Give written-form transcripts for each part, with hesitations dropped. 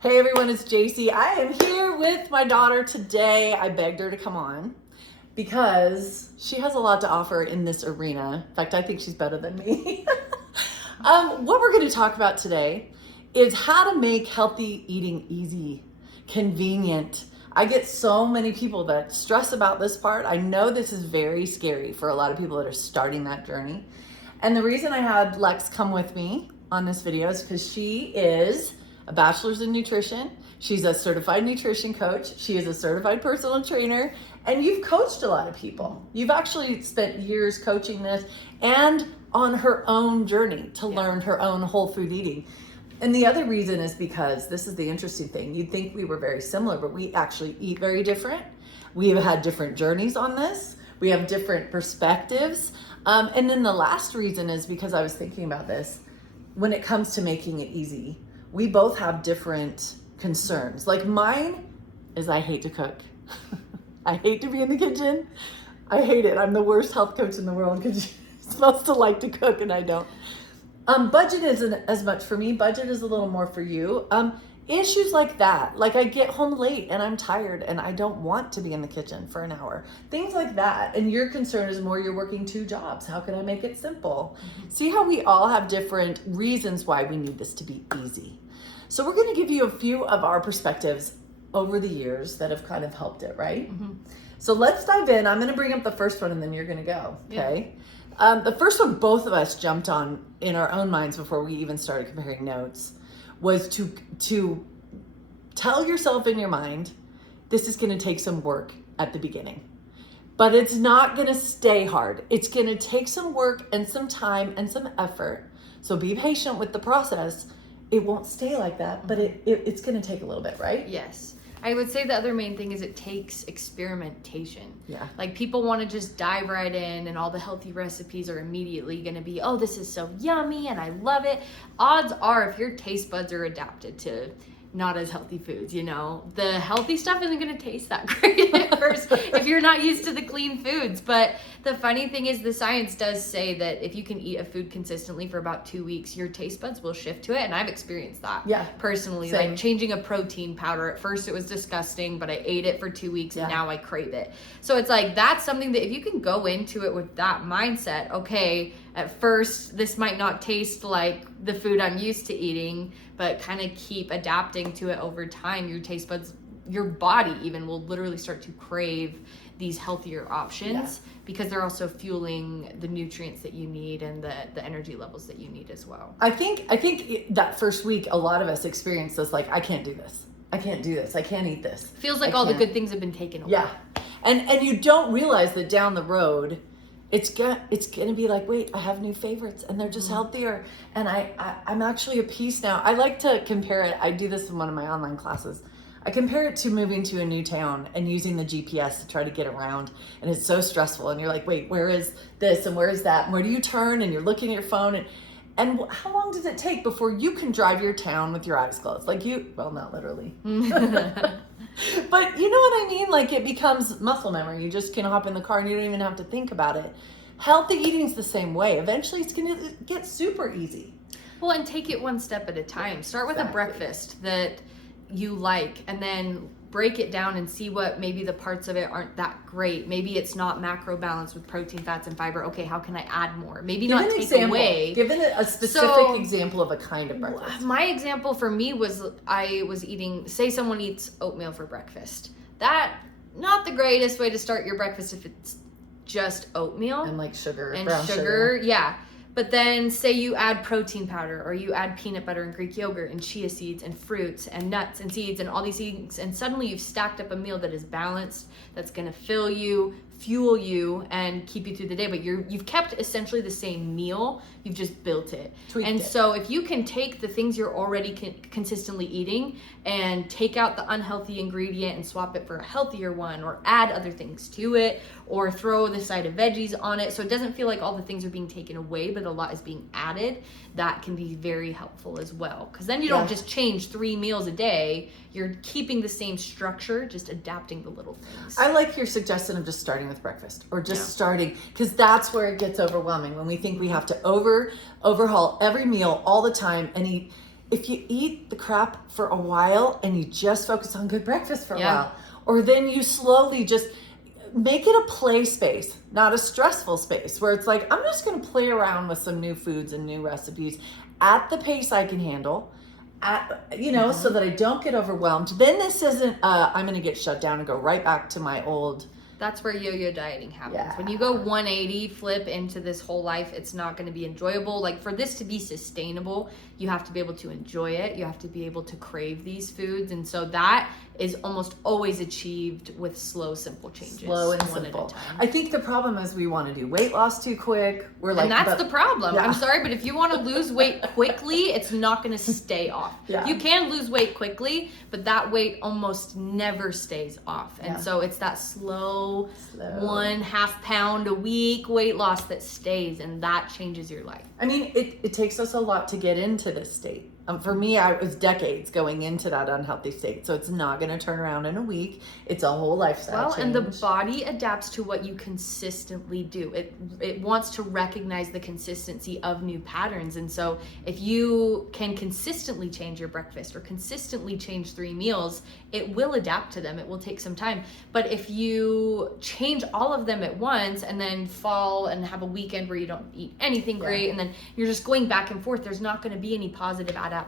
Hey everyone, it's JC. I am here with my daughter today. I begged her to come on because she has a lot to offer in this arena. In fact, I think she's better than me. What we're going to talk about today is how to make healthy eating easy, convenient. I get so many people that stress about this part. I know this is very scary for a lot of people that are starting that journey. And the reason I had Lex come with me on this video is because she is a bachelor's in nutrition. She's a certified nutrition coach. She is a certified personal trainer, and you've coached a lot of people. You've actually spent years coaching this and on her own journey to learn her own whole food eating. And the other reason is because this is the interesting thing. You'd think we were very similar, but we actually eat very different. We have had different journeys on this. We have different perspectives. And then the last reason is because I was thinking about this. When it comes to making it easy, we both have different concerns. Like mine is I hate to cook. I hate to be in the kitchen. I hate it. I'm the worst health coach in the world because you're supposed to like to cook and I don't. Budget isn't as much for me. Budget is a little more for you. Issues like that, like I get home late and I'm tired and I don't want to be in the kitchen for an hour. Things like that. And your concern is more you're working 2 jobs. How can I make it simple? Mm-hmm. See how we all have different reasons why we need this to be easy. So we're going to give you a few of our perspectives over the years that have kind of helped it, right? Mm-hmm. So let's dive in. I'm going to bring up the first one and then you're going to go, okay? Yeah. The first one both of us jumped on in our own minds before we even started comparing notes was to tell yourself in your mind, this is going to take some work at the beginning, but it's not going to stay hard. It's going to take some work and some time and some effort. So be patient with the process. It won't stay like that, but it's going to take a little bit, right? Yes. I would say the other main thing is it takes experimentation. Yeah. Like people want to just dive right in and all the healthy recipes are immediately going to be, oh, this is so yummy and I love it. Odds are if your taste buds are adapted to not as healthy foods, you know, the healthy stuff isn't going to taste that great at first if you're not used to the clean foods. But the funny thing is the science does say that if you can eat a food consistently for about 2 weeks, your taste buds will shift to it. And I've experienced that personally. Same. Like changing a protein powder. At first it was disgusting, but I ate it for 2 weeks and now I crave it. So it's like, that's something that if you can go into it with that mindset, okay, at first this might not taste like the food I'm used to eating, but kind of keep adapting to it over time, your taste buds, your body even will literally start to crave these healthier options because they're also fueling the nutrients that you need and the energy levels that you need as well. I think that first week, a lot of us experience this, like, I can't do this. I can't do this. I can't eat this. Feels like all the good things have been taken away. Yeah. And you don't realize that down the road, it's gonna be like, wait, I have new favorites and they're just healthier. And I'm actually at peace now. I like to compare it. I do this in one of my online classes. I compare it to moving to a new town and using the GPS to try to get around. And it's so stressful. And you're like, wait, where is this? And where is that? And where do you turn? And you're looking at your phone. And how long does it take before you can drive your town with your eyes closed? Like well, not literally. But you know what I mean? Like it becomes muscle memory. You just can hop in the car and you don't even have to think about it. Healthy eating's the same way. Eventually it's going to get super easy. Well, and take it one step at a time. Start with a breakfast that you like and then break it down and see what maybe the parts of it aren't that great. Maybe it's not macro balanced with protein, fats, and fiber. Okay, how can I add more? Maybe Give not take away. Give it a specific example of a kind of breakfast. My example for me was I was eating, say someone eats oatmeal for breakfast. That, not the greatest way to start your breakfast if it's just oatmeal. And like sugar. And brown sugar, yeah. But then say you add protein powder or you add peanut butter and Greek yogurt and chia seeds and fruits and nuts and seeds and all these things. And suddenly you've stacked up a meal that is balanced, that's going to fill you, fuel you, and keep you through the day. But you've kept essentially the same meal. You've just built it. Tweaked it. So if you can take the things you're already consistently eating and take out the unhealthy ingredient and swap it for a healthier one or add other things to it or throw the side of veggies on it so it doesn't feel like all the things are being taken away but a lot is being added, that can be very helpful as well. Because then you don't just change 3 meals a day. You're keeping the same structure, just adapting the little things. I like your suggestion of just starting with breakfast or just starting, because that's where it gets overwhelming when we think we have to overhaul every meal all the time and eat if you eat the crap for a while and you just focus on good breakfast for a Yeah. while, or then you slowly just make it a play space, not a stressful space where it's like, I'm just going to play around with some new foods and new recipes at the pace I can handle, so that I don't get overwhelmed. Then this isn't, I'm going to get shut down and go right back to my old. That's where yo-yo dieting happens. Yeah. When you go 180 flip into this whole life, it's not going to be enjoyable. Like, for this to be sustainable, you have to be able to enjoy it. You have to be able to crave these foods. And so that is almost always achieved with slow, simple changes. Slow and one simple. at a time. I think the problem is we want to do weight loss too quick. We're like, And that's the problem. Yeah. I'm sorry, but if you want to lose weight quickly, it's not going to stay off. Yeah. You can lose weight quickly, but that weight almost never stays off. And Yeah. so it's that slow 1/2 pound a week weight loss that stays, and that changes your life. I mean, it takes us a lot to get into this state. For me, it was decades going into that unhealthy state. So it's not going to turn around in a week. It's a whole lifestyle change. And the body adapts to what you consistently do. It wants to recognize the consistency of new patterns. And so if you can consistently change your breakfast or consistently change 3 meals, it will adapt to them. It will take some time. But if you change all of them at once and then fall and have a weekend where you don't eat anything great, and then you're just going back and forth, there's not going to be any positive adaptation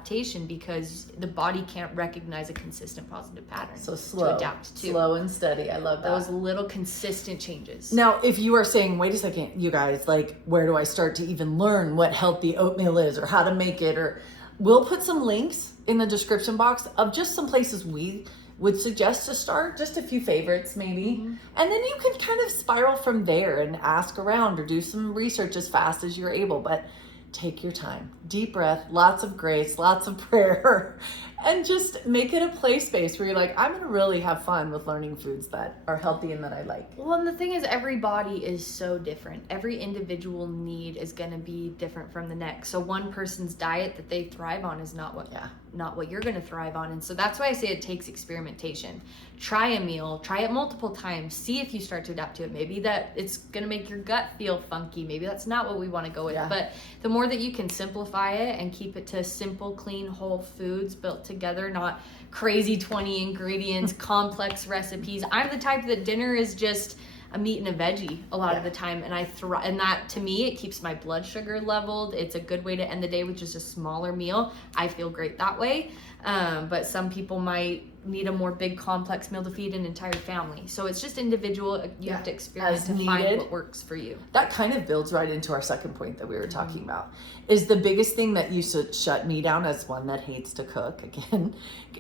because the body can't recognize a consistent positive pattern. So slow, to adapt to. slow and steady. I love that. Those little consistent changes. Now, if you are saying, wait a second, you guys, like, where do I start to even learn what healthy oatmeal is or how to make it? Or we'll put some links in the description box of just some places we would suggest to start, just a few favorites maybe. And then you can kind of spiral from there and ask around or do some research as fast as you're able. But take your time, deep breath, lots of grace, lots of prayer, and just make it a play space where you're like, I'm going to really have fun with learning foods that are healthy and that I like. Well, and the thing is, every body is so different. Every individual need is going to be different from the next. So one person's diet that they thrive on is not what you're going to thrive on. And so that's why I say it takes experimentation. Try a meal, try it multiple times, see if you start to adapt to it. Maybe that it's going to make your gut feel funky. Maybe that's not what we want to go with. But the more that you can simplify it and keep it to simple, clean, whole foods built together, not crazy 20 ingredients, complex recipes. I'm the type that dinner is just a meat and a veggie a lot of the time, and and that, to me, it keeps my blood sugar leveled. It's a good way to end the day with just a smaller meal. I feel great that way. But some people might need a more big complex meal to feed an entire family. So it's just individual. You have to experiment to find what works for you. That kind of builds right into our second point that we were talking about. Is the biggest thing that used to shut me down as one that hates to cook, again,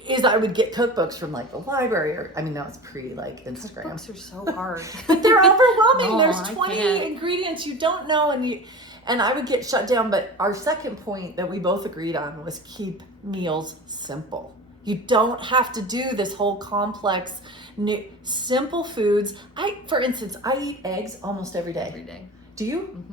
is I would get cookbooks from like the library, or that was pre like Instagram. Cookbooks are so hard. But they're overwhelming. No, There's I 20 can't. ingredients you don't know, and I would get shut down. But our second point that we both agreed on was keep meals simple. You don't have to do this whole complex, simple foods. For instance, I eat eggs almost every day. Every day. Do you?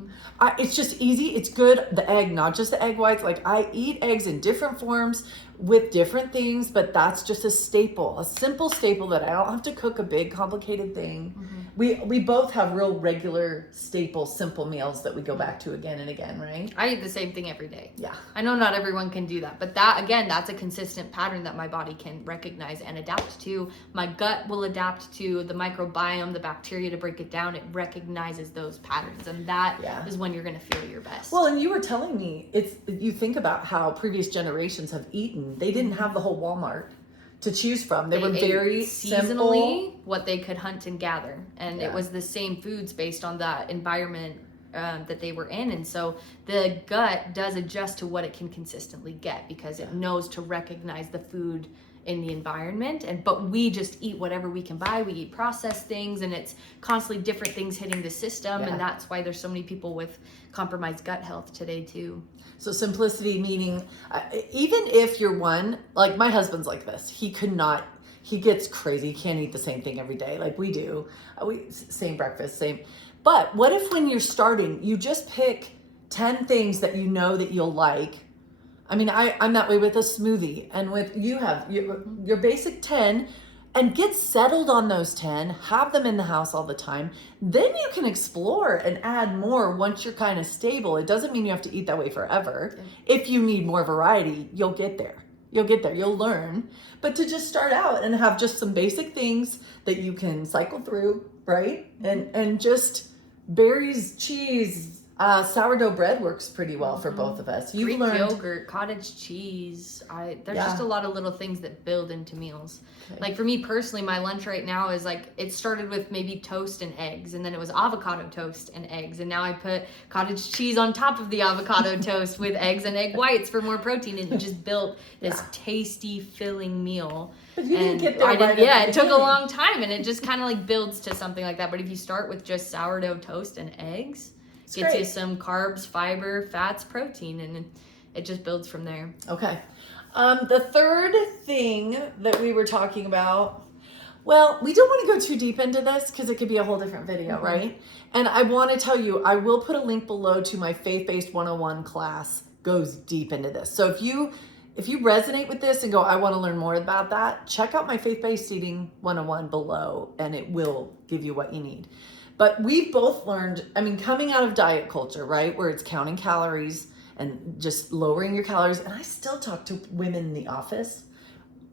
It's just easy. It's good. The egg, not just the egg whites. Like, I eat eggs in different forms with different things, but that's just a staple, a simple staple that I don't have to cook a big complicated thing. We both have real regular staple simple meals that we go back to again and again, right? I eat the same thing every day. Yeah. I know not everyone can do that, but that, again, that's a consistent pattern that my body can recognize and adapt to. My gut will adapt to the microbiome, the bacteria, to break it down. It recognizes those patterns, and that is when you're going to feel your best. Well, and you were telling me, you think about how previous generations have eaten. They didn't have the whole Walmart to choose from. They were very seasonally simple. What they could hunt and gather, and it was the same foods based on that environment that they were in. And so the gut does adjust to what it can consistently get, because it knows to recognize the food in the environment. But we just eat whatever we can buy. We eat processed things, and it's constantly different things hitting the system. And that's why there's so many people with compromised gut health today too. So simplicity, meaning even if you're one, like my husband's like this, he gets crazy. He can't eat the same thing every day like we do. Same breakfast, same. But what if when you're starting, you just pick 10 things that you know that you'll like. I mean, I'm that way with a smoothie, and with you have your basic 10, and get settled on those 10, have them in the house all the time. Then you can explore and add more once you're kind of stable. It doesn't mean you have to eat that way forever. Yeah. If you need more variety, you'll get there. You'll learn. But to just start out and have just some basic things that you can cycle through, right? And just berries, cheese, sourdough bread works pretty well for both of us. Greek yogurt, cottage cheese. There's just a lot of little things that build into meals. Okay. Like for me personally, my lunch right now is like, it started with maybe toast and eggs, and then it was avocado toast and eggs, and now I put cottage cheese on top of the avocado toast with eggs and egg whites for more protein, and it just built this tasty, filling meal. But you didn't get there it took a long time, and it just kind of like builds to something like that. But if you start with just sourdough toast and eggs, gets you some carbs, fiber, fats, protein, and it just builds from there. Okay. The third thing that we were talking about, well, we don't want to go too deep into this because it could be a whole different video, right? And I want to tell you, I will put a link below to my faith-based 101 class, goes deep into this. So if you resonate with this and go, I want to learn more about that, check out my faith-based eating 101 below, and it will give you what you need. But we've both learned, coming out of diet culture, right, where it's counting calories and just lowering your calories. And I still talk to women in the office.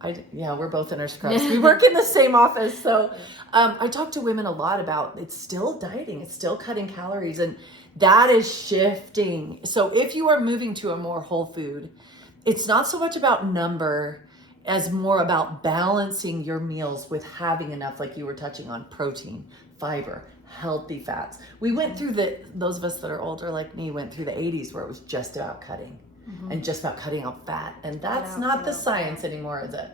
We're both in our scrubs. We work in the same office. So I talk to women a lot about it's still dieting. It's still cutting calories. And that is shifting. So if you are moving to a more whole food, it's not so much about number as more about balancing your meals with having enough, like you were touching on, protein, fiber, healthy fats. We went through those of us that are older like me went through the 80s where it was just about cutting and just about cutting out fat. And that's not the science anymore, is it?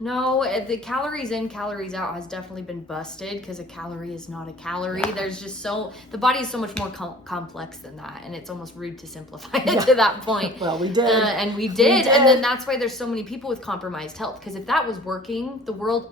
No, the calories in, calories out has definitely been busted because a calorie is not a calorie. Yeah. There's just the body is so much more complex than that, and it's almost rude to simplify it to that point. Well, we did. And we did. And then that's why there's so many people with compromised health, because if that was working,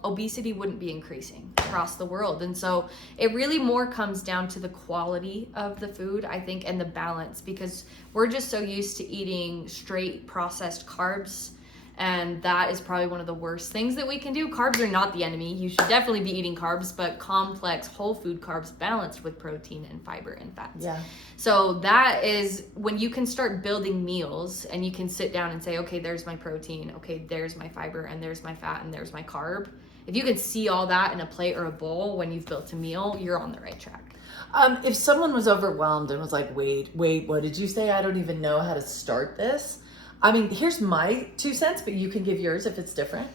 obesity wouldn't be increasing across the world. And so it really more comes down to the quality of the food, I think, and the balance, because we're just so used to eating straight processed carbs. And that is probably one of the worst things that we can do. Carbs are not the enemy. You should definitely be eating carbs, but complex whole food carbs balanced with protein and fiber and fats. Yeah. So that is when you can start building meals and you can sit down and say, okay, there's my protein. Okay, there's my fiber, and there's my fat, and there's my carb. If you can see all that in a plate or a bowl when you've built a meal, you're on the right track. If someone was overwhelmed and was like, wait, what did you say? I don't even know how to start this. Here's my 2 cents, but you can give yours if it's different.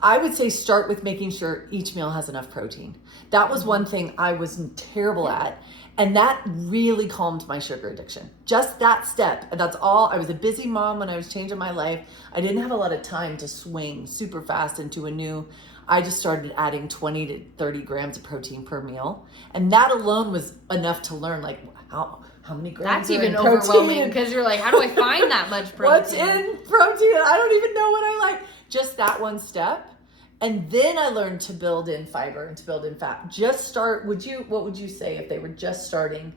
I would say start with making sure each meal has enough protein. That was one thing I was terrible at, and that really calmed my sugar addiction. Just that step. That's all. I was a busy mom when I was changing my life. I didn't have a lot of time to swing super fast into I just started adding 20 to 30 grams of protein per meal. And that alone was enough to learn, like, how many grams? That's even overwhelming, because you're like, how do I find that much protein? What's in protein? I don't even know what I like. Just that one step. And then I learned to build in fiber and to build in fat. Just start. What would you say if they were just starting?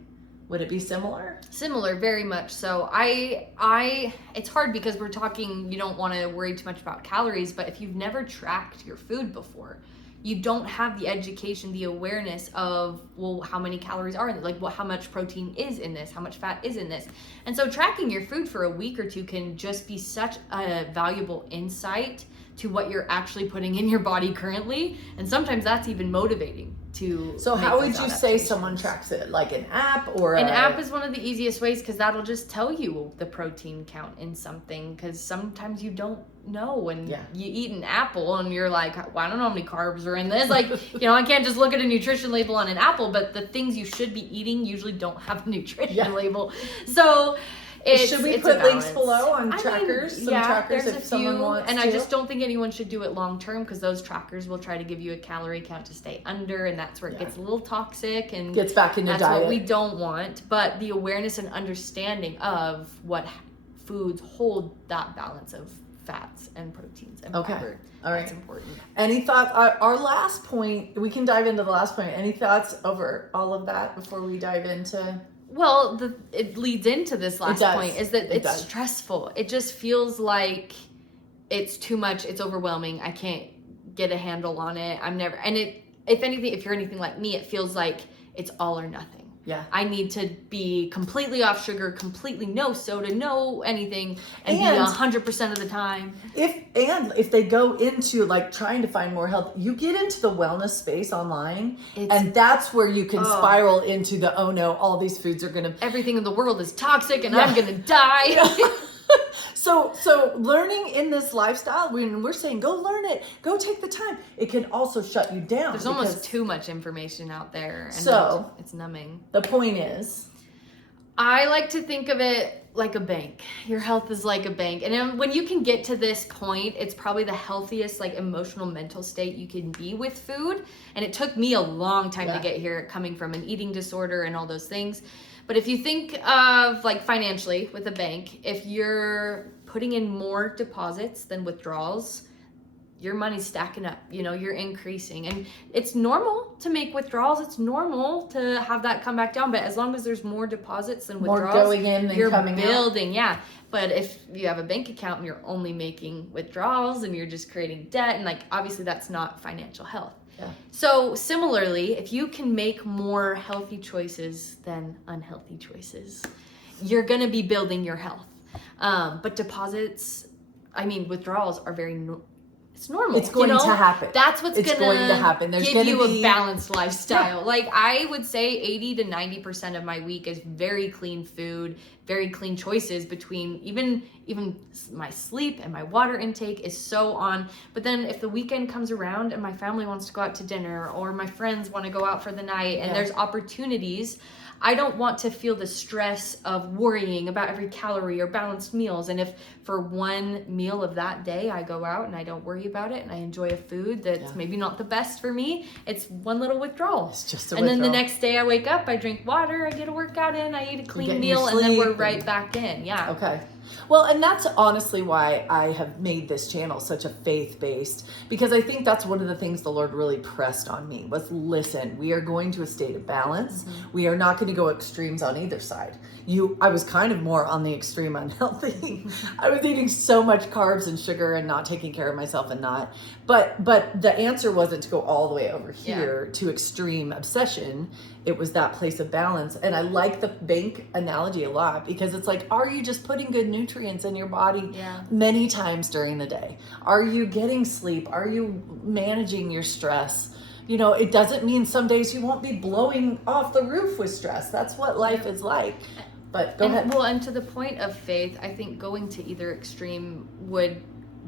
Would it be similar? Similar, very much so. It's hard because we're talking, you don't want to worry too much about calories, but if you've never tracked your food before, you don't have the education, the awareness of, well, how many calories are in it? Like, how much protein is in this? How much fat is in this? And so tracking your food for a week or two can just be such a valuable insight to what you're actually putting in your body currently. And sometimes that's even motivating to So how would you say someone tracks it? Like an app or an app is one of the easiest ways, because that'll just tell you the protein count in something, because sometimes you don't know when you eat an apple and you're like, well, I don't know how many carbs are in this. Like, I can't just look at a nutrition label on an apple, but the things you should be eating usually don't have a nutrition label. So should we put links below on trackers? Trackers there's if a someone few, wants and to. I just don't think anyone should do it long term, because those trackers will try to give you a calorie count to stay under, and that's where it gets a little toxic and gets back in your diet. That's what we don't want. But the awareness and understanding of what foods hold that balance of fats and proteins and fiber. All right. That's important. Any thoughts? Our last point, we can dive into the last point. Any thoughts over all of that before we dive into? Well, it leads into this last point, is that it's stressful. It just feels like it's too much. It's overwhelming. I can't get a handle on it. If anything, if you're anything like me, it feels like it's all or nothing. Yeah. I need to be completely off sugar, completely no soda, no anything, and be 100% of the time. If they go into like trying to find more health, you get into the wellness space online, and that's where you can spiral into the, oh no, all these foods are gonna, everything in the world is toxic and I'm gonna die. So learning in this lifestyle, when we're saying go learn it, go take the time, it can also shut you down. There's almost too much information out there, and so it's numbing. The point is, I like to think of it like a bank. Your health is like a bank, and then when you can get to this point, it's probably the healthiest like emotional mental state you can be with food. And it took me a long time to get here, coming from an eating disorder and all those things. But if you think of like financially with a bank, if you're putting in more deposits than withdrawals, your money's stacking up, you're increasing. And it's normal to make withdrawals. It's normal to have that come back down. But as long as there's more deposits than withdrawals, more going in than you're coming building. Yeah. But if you have a bank account and you're only making withdrawals and you're just creating debt, and like, obviously that's not financial health. Yeah. So similarly, if you can make more healthy choices than unhealthy choices, you're going to be building your health. But withdrawals are it's normal. It's going to happen. That's what's going to happen. There's give you a balanced lifestyle. Like I would say 80 to 90% of my week is very clean food, very clean choices between even my sleep and my water intake is so on. But then if the weekend comes around and my family wants to go out to dinner or my friends want to go out for the night and there's opportunities, I don't want to feel the stress of worrying about every calorie or balanced meals. And if for one meal of that day I go out and I don't worry about it and I enjoy a food that's maybe not the best for me, it's one little withdrawal. It's just a and withdrawal. Then the next day I wake up, I drink water, I get a workout in, I eat a clean meal, and then we're right back in. Yeah. Okay. Well, and that's honestly why I have made this channel such a faith-based, because I think that's one of the things the Lord really pressed on me was, listen, we are going to a state of balance. Mm-hmm. We are not going to go extremes on either side. I was kind of more on the extreme unhealthy. I was eating so much carbs and sugar and not taking care of myself but the answer wasn't to go all the way over here to extreme obsession. It was that place of balance. And I like the bank analogy a lot, because it's like, are you just putting good nutrients in your body many times during the day? Are you getting sleep? Are you managing your stress? It doesn't mean some days you won't be blowing off the roof with stress. That's what life is like. But go ahead. Well, and to the point of faith, I think going to either extreme would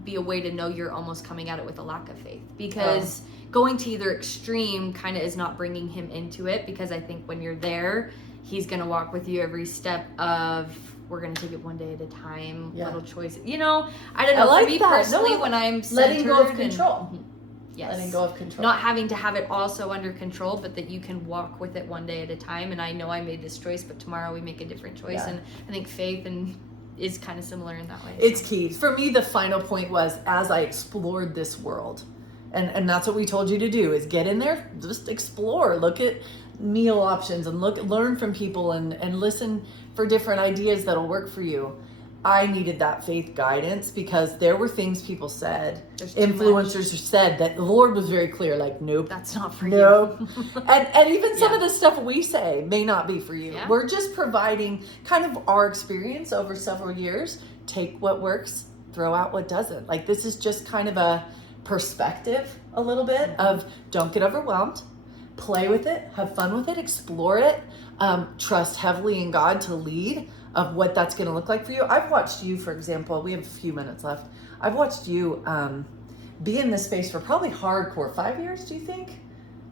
be a way to know you're almost coming at it with a lack of faith, because going to either extreme kind of is not bringing him into it, because I think when you're there, he's going to walk with you every step of, we're going to take it one day at a time, little choices. I don't know. Like for me that. personally, when I'm letting go of control. Yes. Letting go of control. Not having to have it all so under control, but that you can walk with it one day at a time. And I know I made this choice, but tomorrow we make a different choice. Yeah. And I think faith is kind of similar in that way. It's key. For me, the final point was, as I explored this world, and that's what we told you to do, is get in there, just explore, look at meal options and learn from people and listen for different ideas that'll work for you. I needed that faith guidance, because there were things people said, influencers said, that the Lord was very clear, like, nope, that's not for you. and even some of the stuff we say may not be for you. We're just providing kind of our experience over several years. Take what works, throw out what doesn't. Like, this is just kind of a perspective a little bit of, don't get overwhelmed, play with it, have fun with it, explore it, trust heavily in God to lead of what that's going to look like for you. I've watched you, for example, we have a few minutes left. I've watched you be in this space for probably hardcore 5 years, do you think?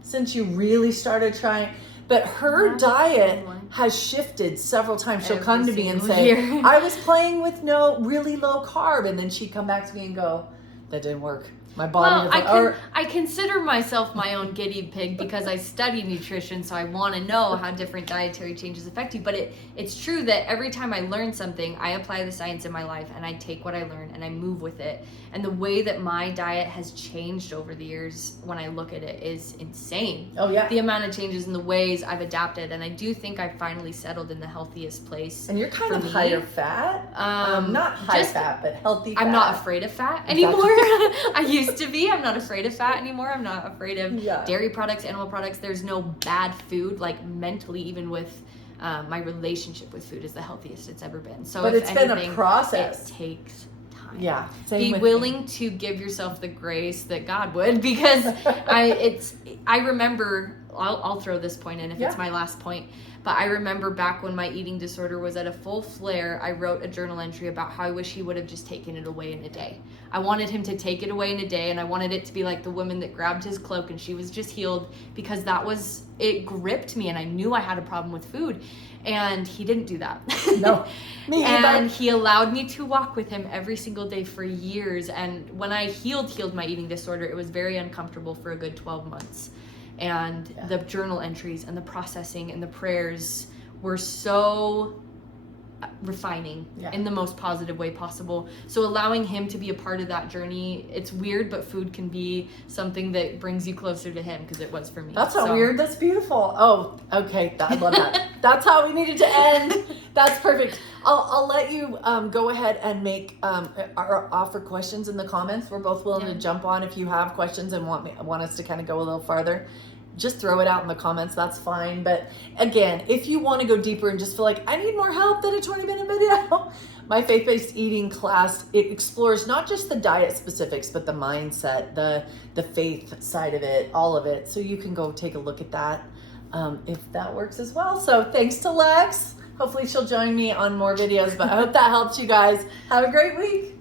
Since you really started trying. But her diet has shifted several times. She'll come to me and say, I was playing with really low carb. And then she'd come back to me and go, that didn't work. My body I consider myself my own guinea pig, because I study nutrition, so I want to know how different dietary changes affect you. But it's true that every time I learn something, I apply the science in my life, and I take what I learn and I move with it. And the way that my diet has changed over the years, when I look at it, is insane. Oh yeah. The amount of changes in the ways I've adapted, and I do think I finally settled in the healthiest place. And you're kind of higher fat, not high fat, but healthy fat. I'm not afraid of fat anymore. I used to be. I'm not afraid of fat anymore. I'm not afraid of dairy products, animal products. There's no bad food, like mentally, even with my relationship with food is the healthiest it's ever been. So but if it's anything, been a process. It takes time. Yeah. Be willing to give yourself the grace that God would, because I remember, I'll throw this point in if it's my last point, but I remember back when my eating disorder was at a full flare, I wrote a journal entry about how I wish he would have just taken it away in a day. I wanted him to take it away in a day, and I wanted it to be like the woman that grabbed his cloak and she was just healed, because it gripped me and I knew I had a problem with food. And he didn't do that. No, me either. And he allowed me to walk with him every single day for years. And when I healed my eating disorder, it was very uncomfortable for a good 12 months. And the journal entries and the processing and the prayers were so refining in the most positive way possible. So allowing him to be a part of that journey, it's weird, but food can be something that brings you closer to him, because it was for me. That's not weird. That's beautiful. Oh, okay. I love that. That's how we needed to end. That's perfect. I'll let you go ahead and make or offer questions in the comments. We're both willing to jump on if you have questions and want us to kind of go a little farther. Just throw it out in the comments. That's fine. But again, if you want to go deeper and just feel like I need more help than a 20-minute video, my faith-based eating class, it explores not just the diet specifics, but the mindset, the faith side of it, all of it. So you can go take a look at that if that works as well. So thanks to Lex. Hopefully she'll join me on more videos, but I hope that helps you guys. Have a great week.